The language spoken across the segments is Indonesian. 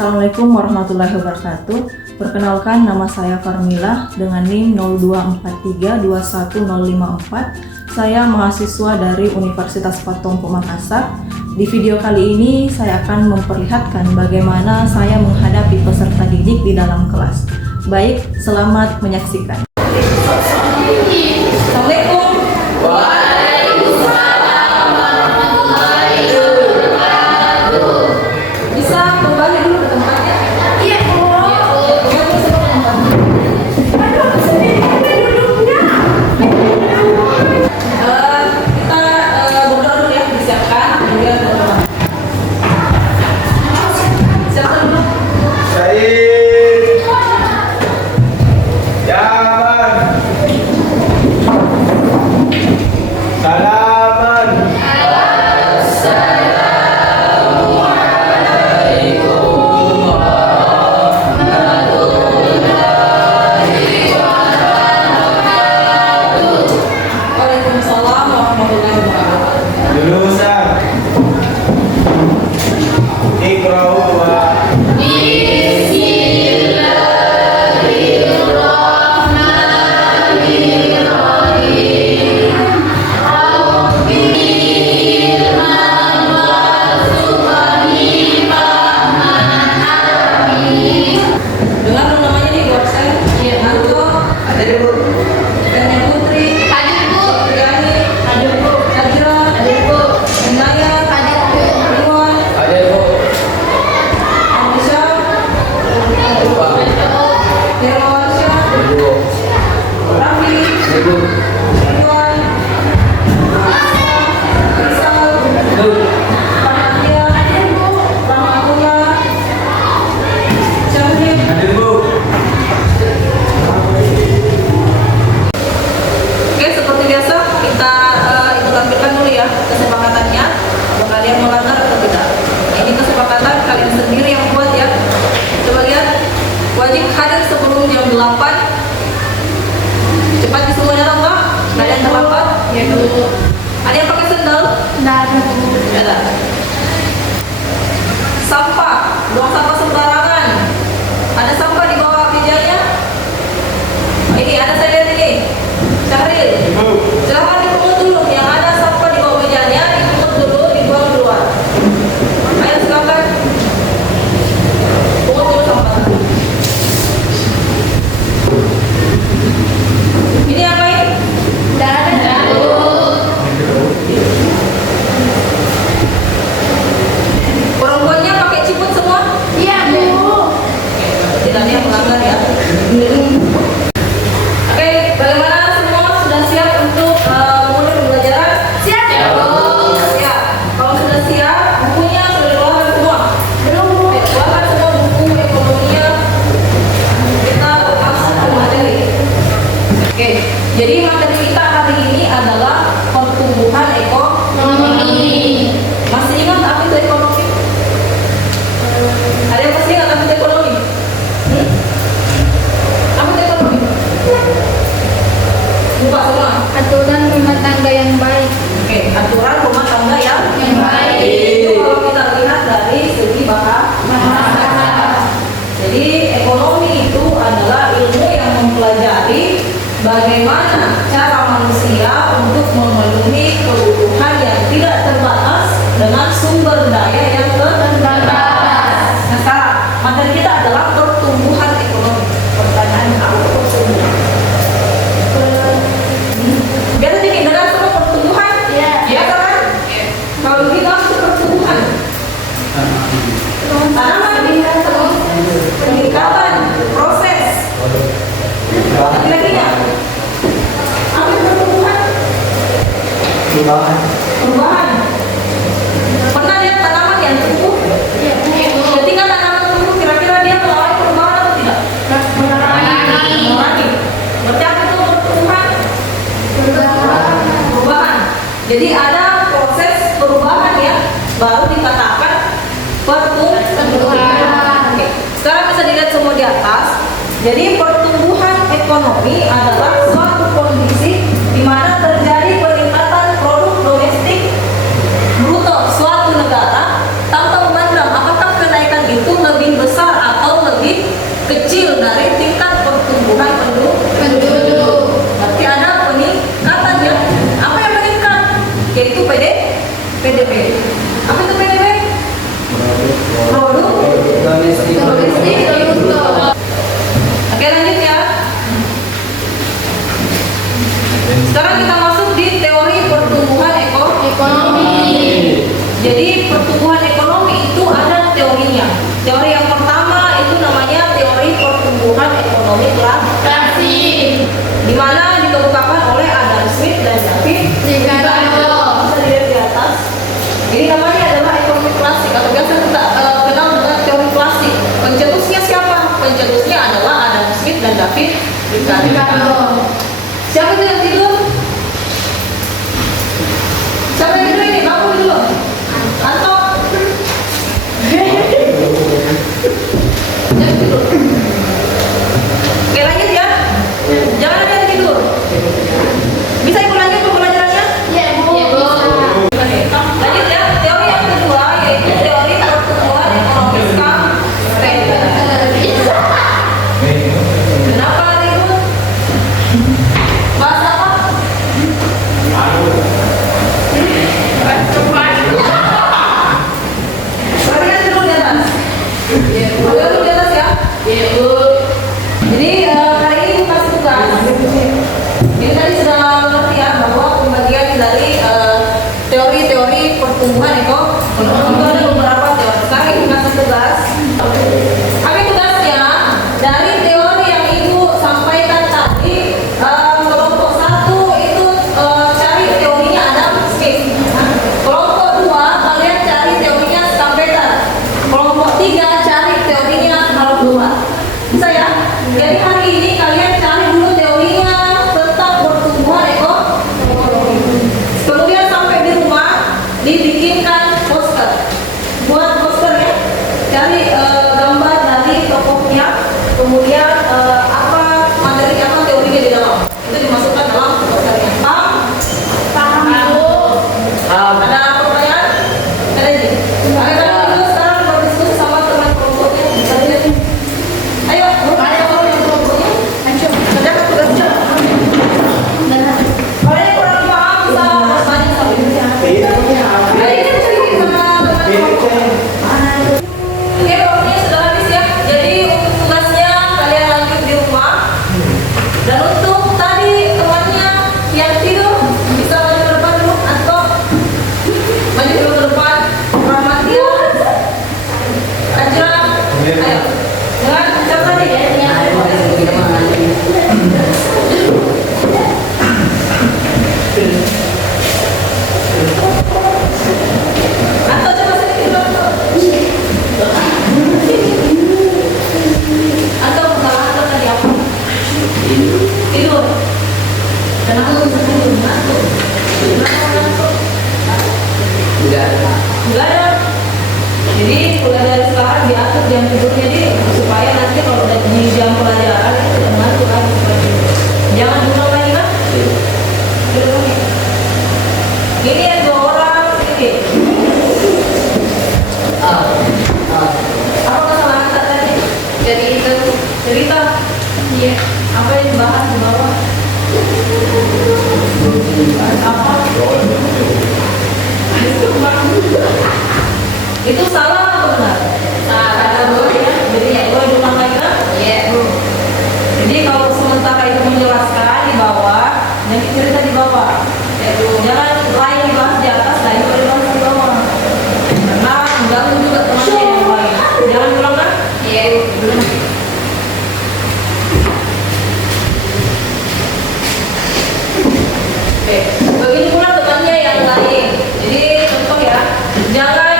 Assalamualaikum warahmatullahi wabarakatuh. Perkenalkan, nama saya Farmila dengan NIM 0243210054. Saya mahasiswa dari Universitas Patompo Makassar. Di video kali ini saya akan memperlihatkan bagaimana saya menghadapi peserta didik di dalam kelas. Baik, selamat menyaksikan. Assalamualaikum. Bisa kembali dulu ke tempatnya? Iya, Bu. Kita berdoa dulu ya, disiapkan. Kemudian berdoa. Siapkan dulu. Waalaikumsalam warahmatullahi wabarakatuh. Dengar dong namanya nih, Bu absen. Anto, Daniel Putri, Triani, Nadira, Naya, Iwan, Anisha, Hermawansya, Raffi, Iwan, Rizal, Panatia, Rahmatullah, Syahrir. Oke, seperti biasa kita ikut tampilkan dulu ya kesepakatannya. Apakah kalian melanggar atau tidak? Ini kesepakatan kalian sendiri yang buat ya. Coba lihat, wajib hadir sebelum jam 8. Cepat semuanya atau enggak? Kalian terlambat? Ya dulu. Ada yang pakai sendal? Nggak ada, Bu. Tidak ada. Sampah, buang sampah sembarangan. Ada sampah di bawah mejanya? Ini ada, saya lihat ini. Syahril, silahkan dipungut dulu. Yang ada sampah di bawah mejanya dipungut dulu, dibuang keluar. Ayo silakan. Pungut dulu sampah. Ini apa ini? Nggak ada, Bu. Perempuannya pakai ciput semua? Iya, Bu. Tidak ada yang melanggar ya. Oke, bagaimana semua sudah siap untuk memulai pembelajaran? Siap, Bu. Siap. Kalau sudah siap, bukunya sudah dikeluarkan semua. Belum, Bu. Keluarkan semua buku ekonominya. Kita masuk ke materi. Oke, jadi materi kita hari ini adalah pertumbuhan ekonomi. Masih ingat apa itu ekonomi? Ada yang masih ingat apa itu ekonomi? Apa itu ekonomi? Lupa semua. Aturan rumah tangga yang baik. Oke, aturan rumah tangga yang baik. Itu kalau kita lihat dari segi bahasa. Jadi ekonomi itu adalah ilmu yang mempelajari bagaimana cara manusia untuk memenuhi kebutuhan yang tidak terbatas dengan sumber daya yang terbatas. Nah, sekarang materi kita adalah pertumbuhan ekonomi. Pertanyaannya apa pertumbuhan? Biasa jadi dengar semua pertumbuhan? Iya. Biasa kan? Kalau kita itu pertumbuhan. Tanaman, peningkatan, proses. Kira-kira apa itu pertumbuhan? Perubahan. Pernah lihat tanaman yang tumbuh? Iya, Bu. Ketika tanaman tumbuh, kira-kira dia mengalami perubahan atau tidak? Mengalami. Berarti apa itu pertumbuhan? Perubahan. Jadi ada proses perubahan ya, baru dikatakan pertumbuhan. Oke. Sekarang bisa dilihat semua di atas. Jadi pertumbuhan ekonomi adalah suatu kondisi di mana terjadi peningkatan produk domestik bruto suatu negara tanpa memandang apakah kenaikan itu lebih besar yang pertama itu namanya teori pertumbuhan ekonomi klasik, di mana dikemukakan oleh Adam Smith dan David Ricardo. Bisa dilihat di atas. Ini namanya adalah ekonomi klasik atau biasa kita kenal dengan teori klasik. Pencetusnya siapa? Pencetusnya adalah Adam Smith dan David Ricardo. Siapa itu yang tidur? Siapa yang tidur ini? Kamu dulu. Anto. Jangan tidur. Oke, lanjut ya. Jangan ada yang tidur. Bisa ibu lanjut pembelajarannya? Iya, Bu. Lanjut ya. Teori yang kedua yaitu teori pertumbuhan ekonomi standar. Kenapa ribut? Bahas apa? Perhatikan dulu di atas. Perhatikan dulu di atas ya. Jadi hari ini bukan tugas. Ini tadi sudah mengerti ya bahwa pembagian dari teori-teori pertumbuhan ekonomi itu ada beberapa teori. Sekarang ibu kasih tugas. Apa tugasnya? Dari teori yang ibu sampaikan tadi, kelompok 1 itu cari teorinya Adam Smith. Kelompok 2 kalian cari teorinya Schumpeter. Kelompok 3 cari teorinya Karl Luhmann. Bisa ya? Jadi hari ini kalian cari dulu teorinya tentang pertumbuhan ekonomi. Kemudian sampai di rumah dibikinkan poster. Buat poster ya. Cari gambar dari tokohnya. Kemudian apa materi apa teorinya di dalam. Itu dimasukkan dalam posternya. Paham? Ada pertanyaan? Ada ini. Ayo dulu sekarang berdiskusi sama teman kelompoknya. Bisa dilihat nih. Ayo, yang kelompoknya. Kerjakan tugasnya. Kalau yang kurang paham bisa bertanya sama ibu. Ayo kita bisa bikin sama teman kelompok. Oke, waktunya sudah habis ya. Jadi untuk tugasnya kalian lanjut di rumah. Dan untuk tadi temannya yang tidur bisa maju ke depan dulu atau maju dulu ke depan. Rahmatia, Ajra, ayo. Dengan siapa tadi? Atau coba sedikit dulu. Atau masalah atau tadi apa? Tidur. Kenapa bisa tidur? Ngantuk. Kenapa ngantuk? Enggak ada. Jadi mulai dari sekarang diatur jam tidurnya deh supaya nanti kalau udah di jam pelajaran itu tidak ngantuk lagi supaya tidur. Jangan diulang lagi kan? Tidur lagi. Ini yang 2 orang sedikit. Apa kesalahan tadi? Jadi itu cerita. Iya. Apa yang dibahas di bawah? Bahas apa? Itu salah atau benar? Salah. Jadi ya boleh diulang lagi kan? Iya. Jadi kalau sementara itu menjelaskan di bawah, nanti cerita di bawah. Jangan lain dibahas di atas, lain dibahas di bawah. Karena mengganggu juga temannya yang lain. Jangan ulang kan? Iya. Oke, begini pula temannya yang lain. Jadi contoh ya, jangan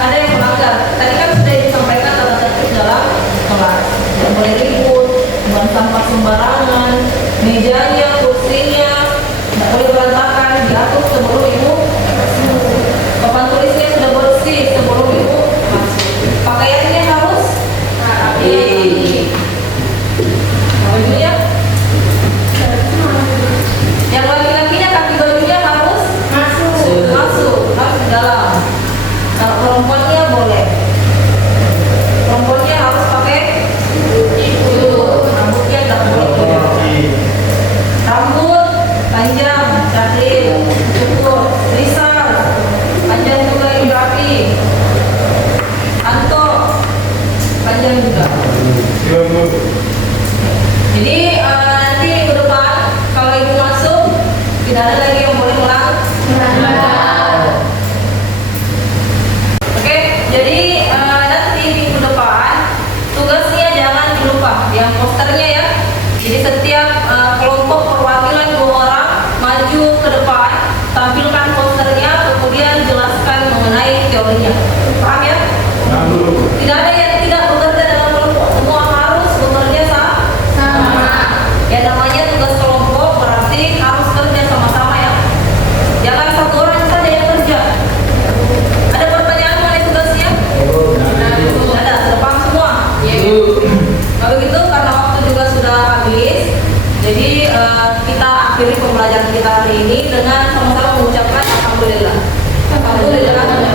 ada yang melanggar. Tadi kan sudah disampaikan tata tertib dalam kelas. Jangan boleh ribut, buang sampah sembarangan, mejanya, kursinya, tidak boleh berantakan, diatur sebelum ibu masuk. Papan tulisnya sudah bersih sebelum ibu masuk. Pakaiannya harus rapi. Bajunya, yang laki-lakinya kaki bajunya harus masuk di dalam. Kalau perempuannya boleh. Perempuannya harus pakai rambutnya tak boleh. Rambut panjang, terakhir, cukur, risal, panjang juga yang rapi. Anto, panjang juga. Jadi nanti minggu depan kalau ibu masuk tidak ada lagi yang boleh melanggar. Oke, jadi nanti minggu depan yang posternya ya. Jadi setiap kelompok perwakilan 2 orang maju ke depan, tampilkan posternya, kemudian jelaskan mengenai teorinya. Paham ya? Tidak ada yang tidak bekerja dalam kelompok, semua harus bekerja sama. Ya namanya tugas kelompok berarti harus kerja sama-sama ya. Jangan satu orang saja yang kerja. Ada pertanyaan mengenai tugasnya? Ada, sudah paham semua? Kalau begitu karena waktu juga sudah habis, jadi kita akhiri pembelajaran kita hari ini dengan sama-sama mengucapkan alhamdulillah. Alhamdulillah.